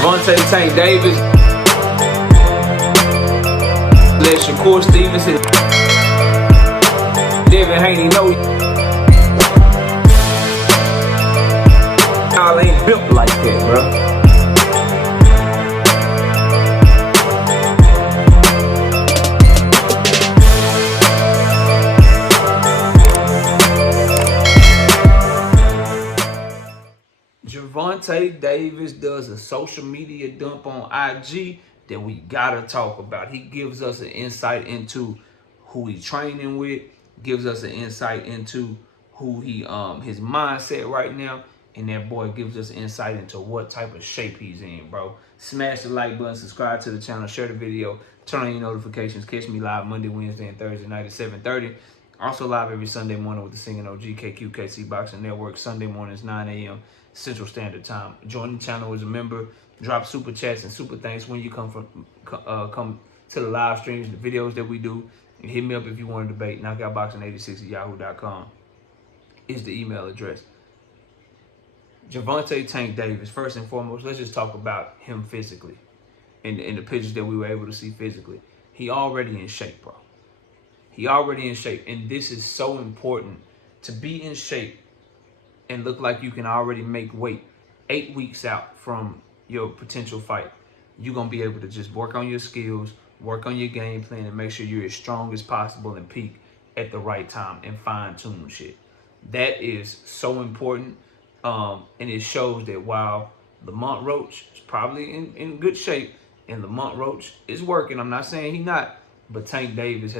Gervonta Tank Davis. Let Shakur Stevenson. Devin Haney know y'all ain't built like that, bro. Gervonta Davis does a social media dump on IG that we gotta talk about. He gives us an insight into who he's training with, gives us an insight into who his mindset right now, and that boy gives us insight into what type of shape he's in, bro. Smash the like button, subscribe to the channel, share the video, turn on your notifications. Catch me live Monday, Wednesday, and Thursday night at 7:30. Also live every Sunday morning with the Singing OG KQKC Boxing Network. Sunday mornings 9 a.m. Central Standard Time. Join the channel as a member. Drop super chats and super thanks when you come to the live streams, the videos that we do. And hit me up if you want to debate. Knockoutboxing86@yahoo.com is the email address. Gervonta Tank Davis. First and foremost, let's just talk about him physically and the pictures that we were able to see physically. He already in shape, bro. He already in shape, and this is so important to be in shape and look like you can already make weight 8 weeks out from your potential fight. You're going to be able to just work on your skills, work on your game plan, and make sure you're as strong as possible and peak at the right time and fine-tune shit. That is so important, and it shows that while Lamont Roach is probably in good shape and Lamont Roach is working, I'm not saying he's not, but Tank Davis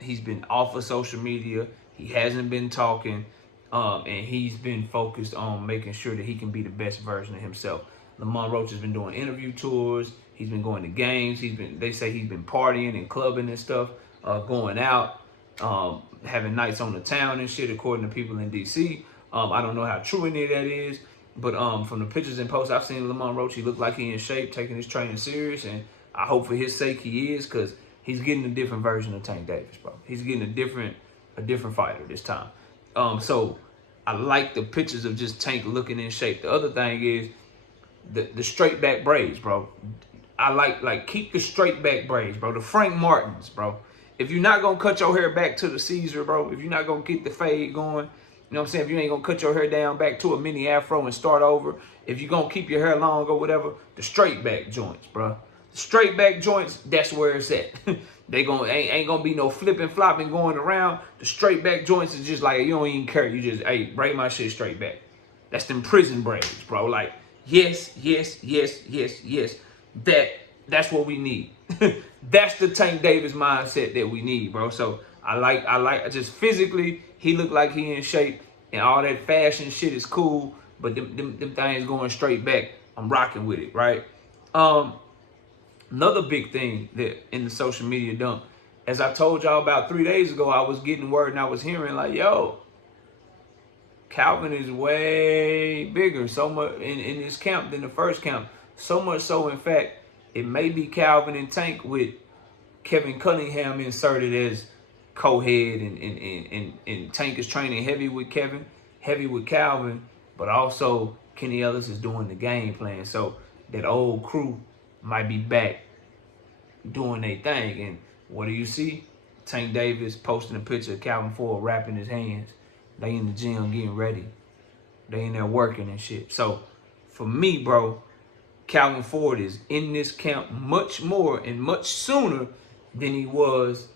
he's been off of social media. He hasn't been talking. And he's been focused on making sure that he can be the best version of himself. Lamont Roach has been doing interview tours. He's been going to games. They say he's been partying and clubbing and stuff, going out, having nights on the town and shit, according to people in D.C. I don't know how true any of that is, but from the pictures and posts I've seen of Lamont Roach, he looked like he in shape, taking his training serious, and I hope for his sake he is, because he's getting a different version of Tank Davis, bro. He's getting a different fighter this time. So I like the pictures of just Tank looking in shape. The other thing is the straight back braids, bro. I like keep the straight back braids, bro. The Frank Martins, bro. If you're not gonna cut your hair back to the Caesar, bro, if you're not gonna get the fade going, you know what I'm saying? If you ain't gonna cut your hair down back to a mini afro and start over, if you're gonna keep your hair long or whatever, the straight back joints, bro. The straight back joints, that's where it's at. They ain't gonna be no flipping, flopping going around. The straight back joints is just like, you don't even care. You just, hey, braid my shit straight back. That's them prison braids, bro. Like, yes. That's what we need. That's the Tank Davis mindset that we need, bro. So I like just physically, he looked like he in shape, and all that fashion shit is cool, but them things going straight back, I'm rocking with it, right? Another big thing that in the social media dump, as I told y'all about 3 days ago, I was getting word and I was hearing like, yo, Calvin is way bigger, so much in this camp than the first camp. So much so, in fact, it may be Calvin and Tank with Kevin Cunningham inserted as co-head, and Tank is training heavy with Kevin, heavy with Calvin, but also Kenny Ellis is doing the game plan. So that old crew might be back doing their thing. And what do you see? Tank Davis posting a picture of Calvin Ford wrapping his hands. They in the gym getting ready. They in there working and shit. So for me, bro, Calvin Ford is in this camp much more and much sooner than he was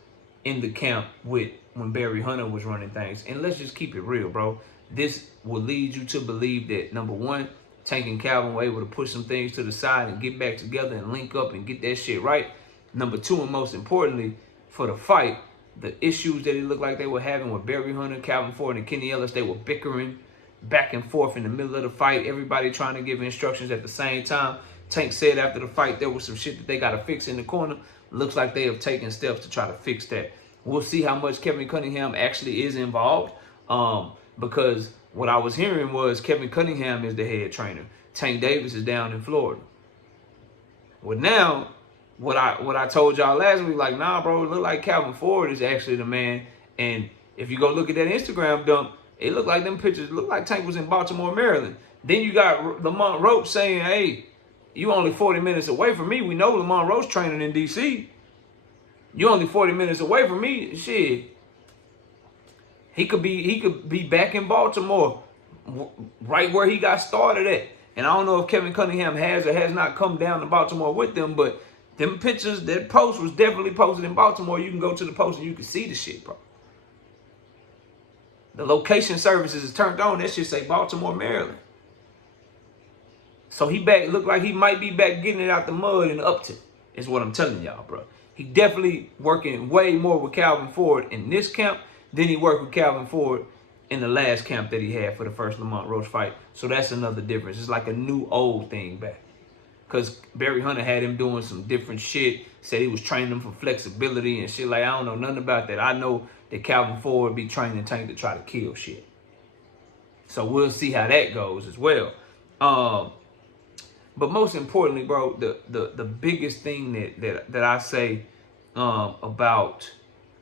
in the camp when Barry Hunter was running things. And let's just keep it real, bro. This will lead you to believe that, number one, Tank and Calvin were able to push some things to the side and get back together and link up and get that shit right. Number two, and most importantly, for the fight, the issues that it looked like they were having with Barry Hunter, Calvin Ford, and Kenny Ellis, they were bickering back and forth in the middle of the fight, everybody trying to give instructions at the same time. Tank said after the fight there was some shit that they got to fix in the corner. Looks like they have taken steps to try to fix that. We'll see how much Kevin Cunningham actually is involved, because what I was hearing was Kevin Cunningham is the head trainer. Tank Davis is down in Florida. Well, now, what I told y'all last week, like, nah, bro, it look like Calvin Ford is actually the man. And if you go look at that Instagram dump, it looked like them pictures, looked like Tank was in Baltimore, Maryland. Then you got Lamont Roach saying, hey, You only 40 minutes away from me. We know Lamont Roach training in D.C. You only 40 minutes away from me. Shit. He could be back in Baltimore, right where he got started at. And I don't know if Kevin Cunningham has or has not come down to Baltimore with them, but them pictures, that post was definitely posted in Baltimore. You can go to the post and you can see the shit, bro. The location services is turned on. That shit say Baltimore, Maryland. So he back, look like he might be back getting it out the mud in Upton, is what I'm telling y'all, bro. He definitely working way more with Calvin Ford in this camp than he worked with Calvin Ford in the last camp that he had for the first Lamont Roach fight. So that's another difference. It's like a new old thing back. Because Barry Hunter had him doing some different shit. Said he was training him for flexibility and shit. Like, I don't know nothing about that. I know that Calvin Ford be training Tank to try to kill shit. So we'll see how that goes as well. But most importantly, bro, the biggest thing that I say about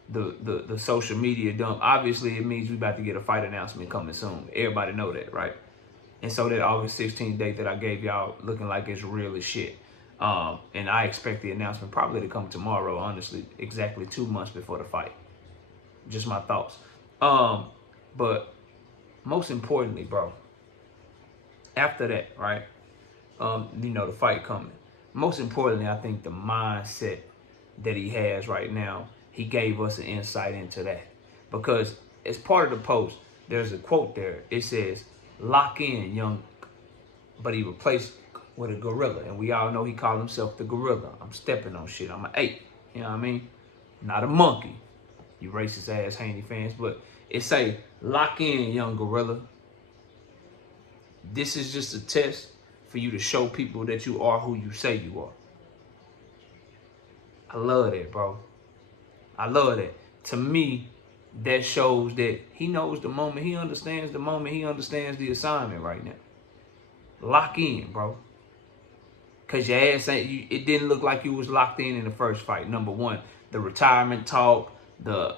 the social media dump, obviously it means we about to get a fight announcement coming soon. Everybody know that, right? And so that August 16th date that I gave y'all looking like it's real as shit. And I expect the announcement probably to come tomorrow, honestly, exactly 2 months before the fight. Just my thoughts. But most importantly, bro, after that, right? You know, the fight coming. Most importantly, I think the mindset that he has right now, he gave us an insight into that. Because as part of the post, there's a quote there. It says, "Lock in, young," but he replaced with a gorilla. And we all know he called himself the gorilla. I'm stepping on shit. I'm an ape. You know what I mean? Not a monkey. You racist ass Haney fans. But it say, "Lock in, young gorilla. This is just a test for you to show people that you are who you say you are." I love that, bro. I love that. To me, that shows that he knows the moment. He understands the moment. He understands the assignment right now. Lock in, bro. Because your ass ain't, it didn't look like you was locked in the first fight. Number one, the retirement talk, the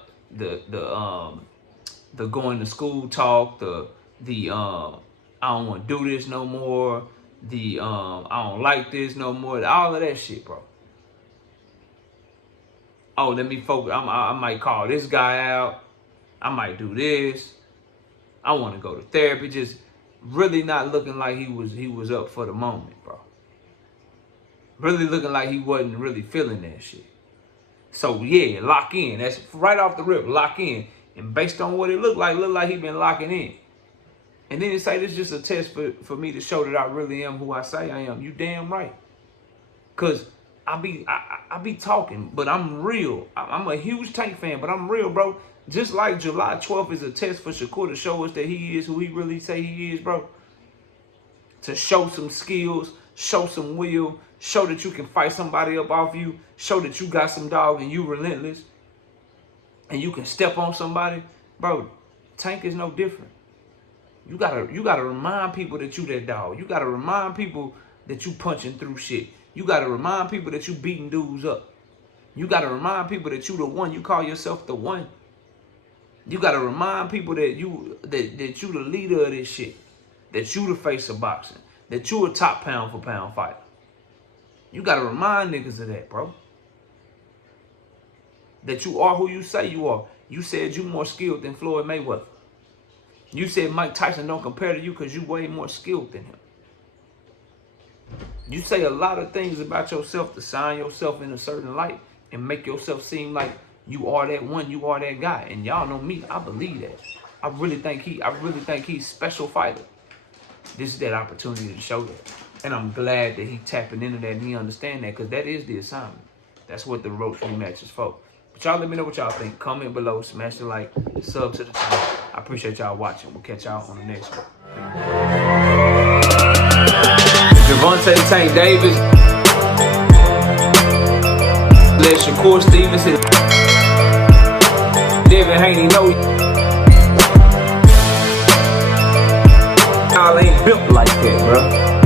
going to school talk, the I don't want to do this no more, I don't like this no more, all of that shit, bro. Oh, let me focus. I might call this guy out. I might do this. I want to go to therapy. Just really not looking like he was up for the moment, bro. Really looking like he wasn't really feeling that shit. So yeah, lock in. That's right off the rip. Lock in. And based on what it looked like he been locking in. And then it say this is just a test for me to show that I really am who I say I am. You damn right. Cause I be talking, but I'm real. I'm a huge Tank fan, but I'm real, bro. Just like July 12th is a test for Shakur to show us that he is who he really say he is, bro. To show some skills, show some will, show that you can fight somebody up off you, show that you got some dog and you relentless, and you can step on somebody, bro. Tank is no different. You gotta remind people that you that dog. You gotta remind people that you punching through shit. You gotta remind people that you beating dudes up. You gotta remind people that you the one. You call yourself the one. You gotta remind people that you the leader of this shit. That you the face of boxing. That you a top pound for pound fighter. You gotta remind niggas of that, bro. That you are who you say you are. You said you more skilled than Floyd Mayweather. You said Mike Tyson don't compare to you because you way more skilled than him. You say a lot of things about yourself to sign yourself in a certain light and make yourself seem like you are that one, you are that guy. And y'all know me, I believe that. I really think he's special fighter. This is that opportunity to show that. And I'm glad that he tapping into that and he understand that, because that is the assignment. That's what the Roach rematch is for. But y'all let me know what y'all think. Comment below, smash the like, sub to the channel. I appreciate y'all watching. We'll catch y'all on the next one. Gervonta Tank Davis. Let Shakur Stevenson. Devin Haney know y'all ain't built like that, bro.